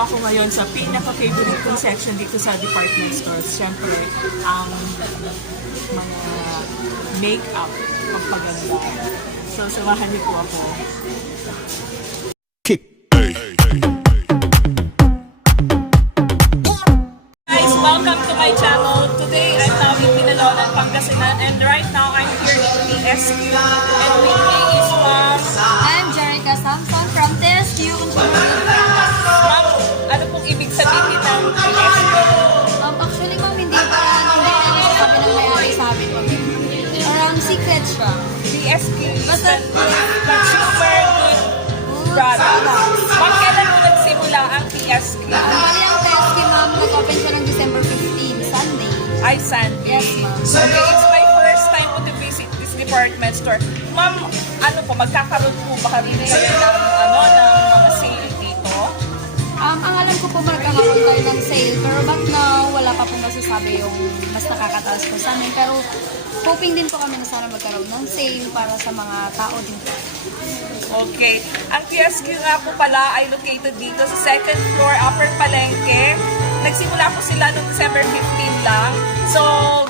po ako ngayon sa pinaka-favorite kong section dito sa department stores. Siyempre, ang mga make-up, pagpaganda. So, samahan niyo po ako. Guys, welcome to my channel. Today, I'm now in Binalonan, Pangasinan, and right now, I'm here in TSQ. And with me is I'm Jerica Samson from TSQ Store. Ano pong ibig sabihin ng TSQ? Actually, ma'am, hindi namin sabi ng may-ari sa amin, ma'am. Around secret siya. TSQ Basta Consumer Good Products. Ma'am, kailan mo nagsimula ang TSQ? Bali ang TSQ, ma'am, nag-open siya ng December 15, Sunday. Ay, Sunday. Yes, ma'am. Okay, it's my first time to visit this department store. Ma'am, ano po, magkakaroon po ba kami kayo ng mga sale dito? Ang alam ko po, magkakaroon tayo ng sale. Pero back now, wala pa pong masasabi yung mas nakakataas po sa amin. Pero hoping din po kami na sana magkaroon ng sale para sa mga tao din po. Okay. Ang TSQ nga po pala ay located dito sa second floor, Upper Palengke. Nagsimula po sila noong December 15 lang. So,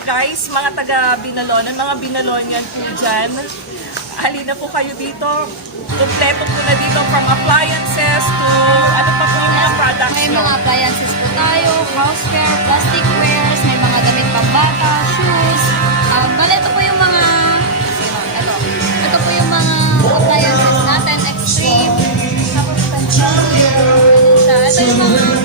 guys, mga taga Binalonan, mga Binalonian po dyan, halina po kayo dito. Kompleto po na dito from appliances to ano pa po yung mga products May nyo. mga appliances po tayo, houseware, plasticwares, may mga damit pambata, shoes. Bale, ito po yung mga ito po yung mga appliances natin, extreme, tapos ito yung mga